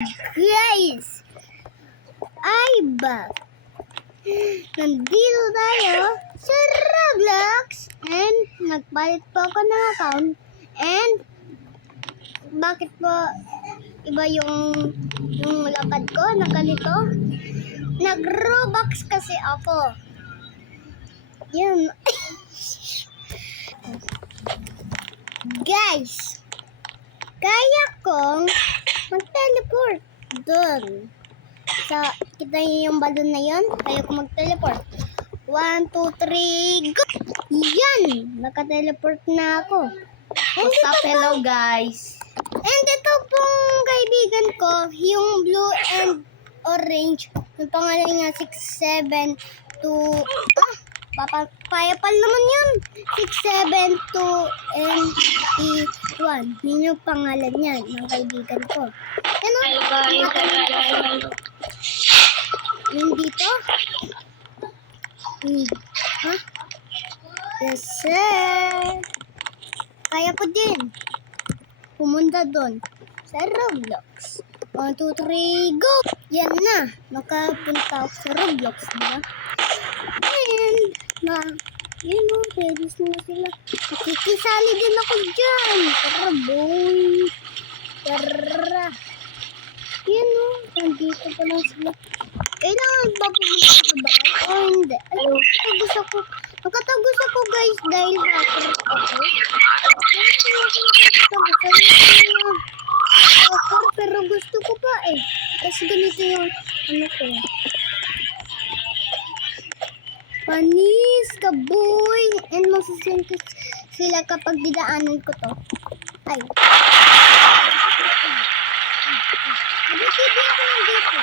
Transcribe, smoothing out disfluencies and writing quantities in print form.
Guys, ay ba? Nandito tayo sa Roblox and nagpalit po ako ng account and bakit po iba yung lapad ko na ganito? Nag-Robux kasi ako. Yun. Guys, kaya kong mag-teleport doon. Kita niyo yung balon na yun? Kaya kong mag-teleport. 1, 2, 3, go! Yan! Naka-teleport na ako. What's up, hello guys? And ito pong kaibigan ko, yung blue and orange. Yung pangalan niya 672. Payapal naman yun. 672 and E1. Yun yung pangalan niya ng kaibigan ko. Ano? Yung dito? Ha? Yes, sir. Kaya ko din. Pumunta doon sa Roblox. 1, 2, 3, go! Yan na. Nakapunta ako sa Roblox, diba? And, yun o, ready na sila. Nakikisali din ako dyan. Tara, boy. Tara. Yan o, nandito pa lang sila. Kailangan ba pumunta sa bahay? O hindi. Ay, nakatagos ako guys dahil hacker ako. Pero gusto ko pa eh. Kasi ganito yung ano ko. Panis, kaboy. And masasingkit sila kapag didaanan ko to. Ay. Nabitibig ako nandito.